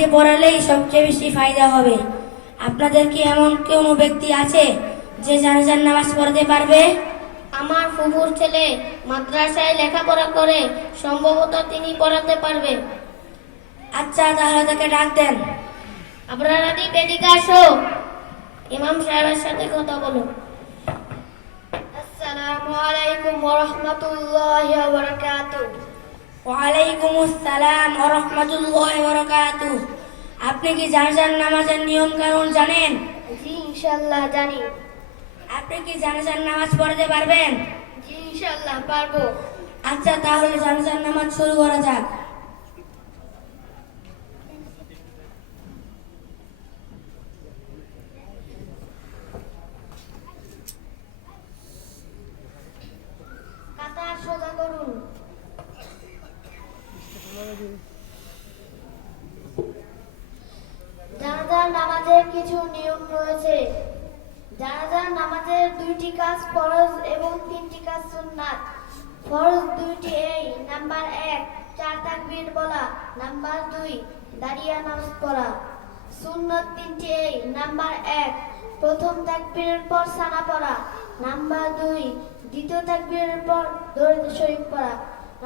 দিয়ে পড়ালেই সবচেয়ে বেশি ফায়দা হবে। আপনাদের কি এমন কোনো ব্যক্তি আছে যে জানাজার নামাজ পড়াতে পারবে? আমার ফুফুর ছেলে মাদ্রাসায় লেখাপড়া করে, সম্ভবত তিনি পড়াতে পারবে। আচ্ছা, তাহলে তাকে ডাক দেন। আপনারা এদিকে আসো, ইমাম সাহেবের সাথে কথা বলো। আসসালামু আলাইকুম ওয়া রাহমাতুল্লাহি ওয়া বারাকাতুহু। ওয়ালাইকুম আসসালাম ওয়া রাহমাতুল্লাহি ওয়া বারাকাতুহু। আপনি কি জানাজার নামাজের নিয়ম কানুন জানেন? জি ইনশাআল্লাহ জানি। আপনি কি জানাজার নামাজ পড়াতে পারবেন? জি ইনশাআল্লাহ পারবো। আচ্ছা, তাহলে জানাজার নামাজ শুরু করা যাক। কাতার সোজা করুন। জানাজার নামাজের কিছু নিয়ম রয়েছে। জানাজার নামাজের 2টি কাজ ফরজ এবং 3টি কাজ সুন্নাত। ফরজ 2টি এই: নাম্বার 1 4 তাকবীর বলা, নাম্বার 2 দাঁড়িয়ে নামাজ পড়া। সুন্নাত 3টি এই: নাম্বার 1 প্রথম তাকবীরের পর সানা পড়া, নাম্বার 2 দ্বিতীয় তাকবীরের পর দরুদ শরীফ পড়া,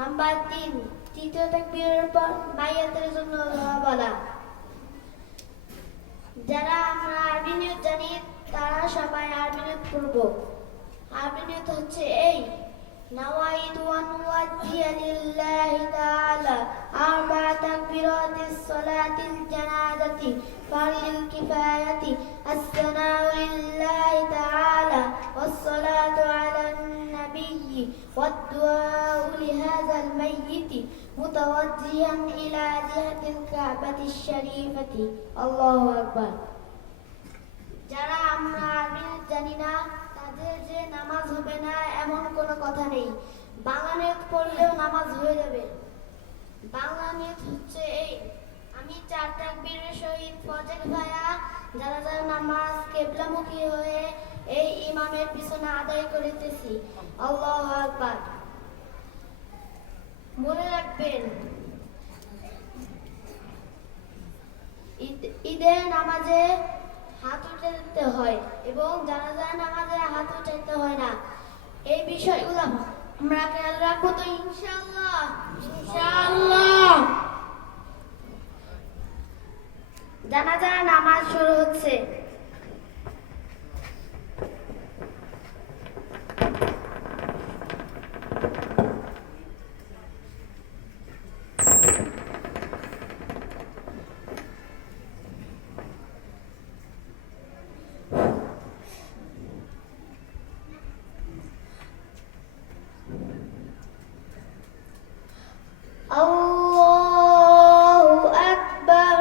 নাম্বার 3 তৃতীয় তাকবীরের পর মাইয়াতের জন্য দোয়া বলা। যারা আমরা আরবি নিয়ত জানি তারা সবাই আরবি নিয়ত পড়ব। আরবি নিয়ত হচ্ছে এই: নাওয়াইতু আন উওয়াজ্জিয়া লিল্লাহি তাআলা আরবা'a তাকবীরাতিস সালাতিল জানাজাতি ফারদিল কিফায়াতি আসসানাউ লিল্লাহি তাআলা ওয়াস-সালাতু আলান নাবিয়্যি ওয়াদ-দুআউ লিহাযাল মাইয়িতি মুতাওয়াজ্জিহান ইলা জিহাতিল কাবাতিশ শরীফাতি। আল্লাহু আকবার। যারা আমরা আরবি জানি না তাদের যে নামাজ হবে না এমন কোনো কথা নেই। বাংলা নিয়ত পড়লেও নামাজ হয়ে যাবে। বাংলা নিয়ত হচ্ছে এই: আমি 4 তাকবীরের সহিত ফরজে কিফায়া জানাজার নামাজ কিবলামুখী হয়ে এই ইমামের পিছনে আদায় করিতেছি। আল্লাহু আকবার। মনে রাখবেন, ঈদের নামাজে হাত উঠাতে হয় এবং জানাজার নামাজে হাত উঠাতে হয় না। এই বিষয়গুলো আমরা খেয়াল রাখবো তো ইনশাআল্লাহ। ইনশাআল্লাহ। জানাজার নামাজ শুরু হচ্ছে। আল্লাহু আকবার।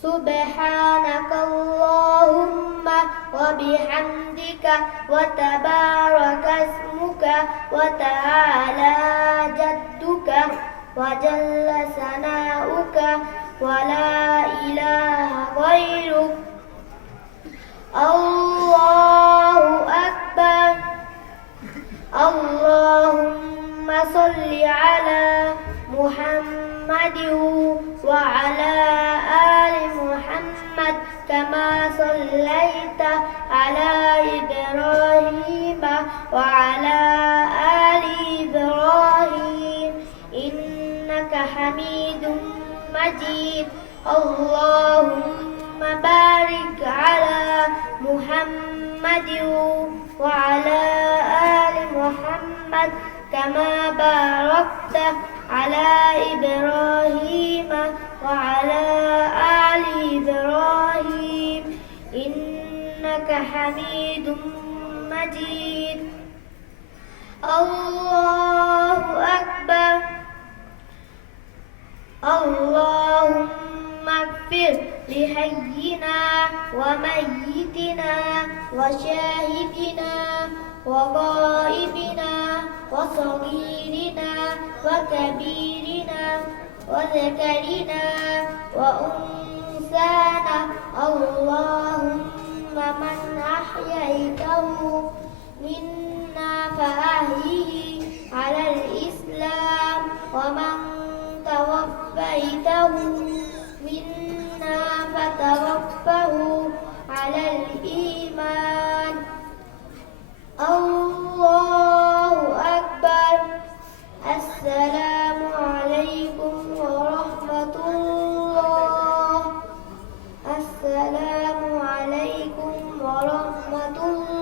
সুবহানাকাল্লাহুম্মা ওয়া বিহামদিকা ওয়া তাবারাকা ইসমুকা ওয়া তাআলা জাদ্দুকা ওয়া জাল্লা সানাউকা ওয়া লা ইলাহা গায়রুক। আল্লাহু আকবার। আল্লাহুম্মা সাল্লি আলা মুহাম্মাদিন ওয়া আলা আলি মুহাম্মাদ কামা সাল্লাইতা আলা ইব্রাহিম ওয়া আলা আলি ইব্রাহিম ইন্নাকা হামিদুম মাজিদ। আল্লাহুম্মা বারিক আলা মুহাম্মাদিন ওয়া আলা আলি মুহাম্মাদ কামা বারাকতা আলা ইব্রাহিম ওয়া আলা আলি ইব্রাহিম ইন্নাকা হামিদুম মাজিদ। আল্লাহু আকবার। اللهم اغفر لحينا وميتنا وشاهدنا وغائبنا وصغيرنا وكبيرنا وذكرنا وأنثانا. اللهم من أحييته منا فأحيه على الإسلام ومن توفيته منا فتوفه على الإيمان الله أكبر السلام عليكم ورحمة الله السلام عليكم ورحمة الله